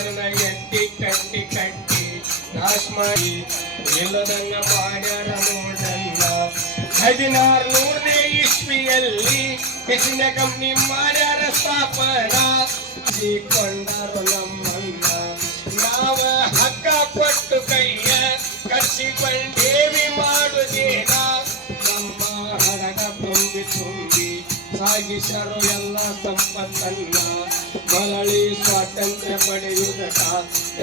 ಬ್ರಿಟಿಷರನ್ನ ಎತ್ತಿ ಕಟ್ಟಿ ಕಟ್ಟಿ ನಾಶ ಮಾಡಿ ಇಲ್ಲದಂಗ ಮಾಡ್ಯಾರ ನೋಡನ್ನ 1600ನೇ ಇಸ್ವಿಯಲ್ಲಿ ಹೆಚ್ಚಿನ ಕಂಪ್ನಿ ಮಾಡ್ಯಾರ ಸ್ಥಾಪನಾ ಕೊಂಡರು ನಮ್ಮನ್ನ ನಾವ ಹಕ್ಕ ಕೊಟ್ಟು ಕೈಯ ಕಟ್ಟಿಕೊಂಡೇವಿ ಮಾಡುದೇನ ನಮ್ಮ ಹಡಗ ತುಂಬಿ ತುಂಬಿ ಸಾಗಿಸರು ಎಲ್ಲ ಸಂಪತ್ತನ್ನ ಮರಳಿ ಸ್ವಾತಂತ್ರ್ಯ ಪಡೆಯುವುದಕ್ಕ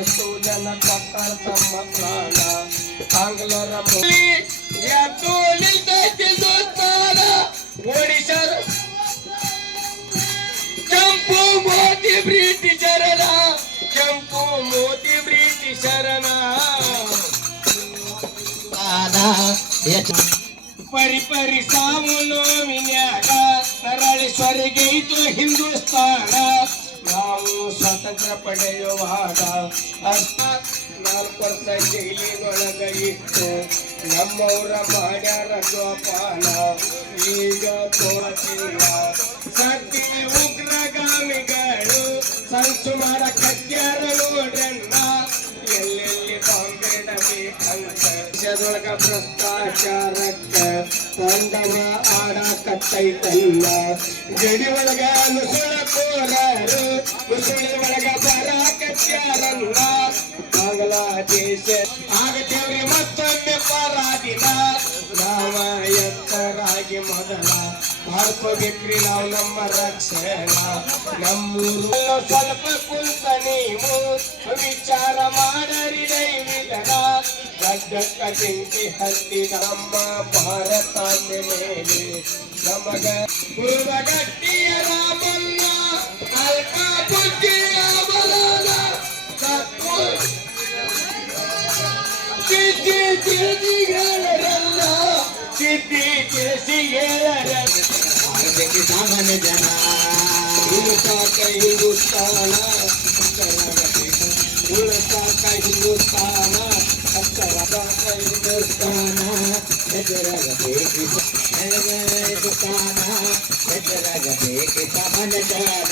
ಎಷ್ಟೋ ಜನ ಕೊಟ್ಟಾರ ತಮ್ಮ ಪ್ರಾಣ ಆಂಗ್ಲರ ಎದ್ದು ನಿಲ್ತೈತಿ ದೋಸ್ತಾರ ಓಡಿಸರು ಕೆಂಪು ಮೋತಿ ಬ್ರಿಟಿಷರನ ಕೆಂಪು ಮೋತಿ ಬ್ರಿಟಿಷರನ ಪರಿ ಸಾವು ನೋವಿನ್ಯಾಗ ನರಳಿ ಸ್ವರ್ಗೈತು ಹಿಂದೂಸ್ತಾನ ನಾವು ಸ್ವಾತಂತ್ರ್ಯ ಪಡೆಯುವಾಗ ಅಷ್ಟ 4 ವರ್ಷ ಜೈಲಿನೊಳಗ ಇಟ್ಟು ನಮ್ಮವ್ರ ಮಾಡ್ಯಾರ ಜೋಪಾನ ಈಗ ತೋರತಿಲ್ಲ ಸತ್ತಿ ಉಗ್ರಗಾಮಿಗಳು ಸಂಚು ಮಾಡ ಕಟ್ಟ್ಯಾರ ನೋಡ್ರನ್ನ ಎಲ್ಲೆಲ್ಲಿ ಬಾಂಬೆಡಬೇಕಂತ ದೇಶದೊಳಗ ಭ್ರಷ್ಟಾಚಾರಕ್ಕ ತಂಡವ ಆಡಕತ್ತೈತಲ್ಲ ಗಡಿ ಒಳಗ ನುಸುಳಕೋರರು ನುಸುಳಿ ಒಳಗ ಬರಾಕತ್ಯಾರಲ್ಲ ಬಾಂಗ್ಲಾದೇಶ ಆಗತ್ತೇವ್ರಿ ಮತ್ತೊಮ್ಮೆ ಪರಾದಿನ ನಾವ ಎತ್ತರಾಗಿ ಮೊದಲ ಮಾಡ್ಕೋಬೇಕ್ರಿ ನಾವು ನಮ್ಮ ರಕ್ಷಣಾ ನಮ್ಮೂರು ಸ್ವಲ್ಪ ಕುಂತ ನೀವು ವಿಚಾರ ಮಾಡರಿ ದೈವಿದನ ಗಡ್ಡಕ್ಕ ಬೆಂಕಿ ಹತ್ತಿದ ನಮ್ಮ ಭಾರತಾಂಬ ಮೇಲೆ ನಮಗ ಪೂರ್ವಗಟ್ಟಿಯ ರಾಮನ್ನ ಅಲ್ಪ ಬುದ್ಧಿಯ ಬಲದ ಸಿದ್ಧಿ ತಿಳಿಸಿಗಳರಲ್ಲ ಸಿದ್ಧಿ ತಿಳಿಸಿಗಳರಲ್ಲ ಸಾಮಾನ್ಯ ಜನ ಉಳಿಸಾಕ ಹಿಂದೂಸ್ತಾನ ಉಳಿಸಾಕ ಹಿಂದೂಸ್ತಾನ ಹಿಂದೂಸ್ತಾನ ಹೆಸರಾಗಬೇಕು ಹೆಸರಾಗಬೇಕು ಸಾಮಾನ್ಯ ಜನ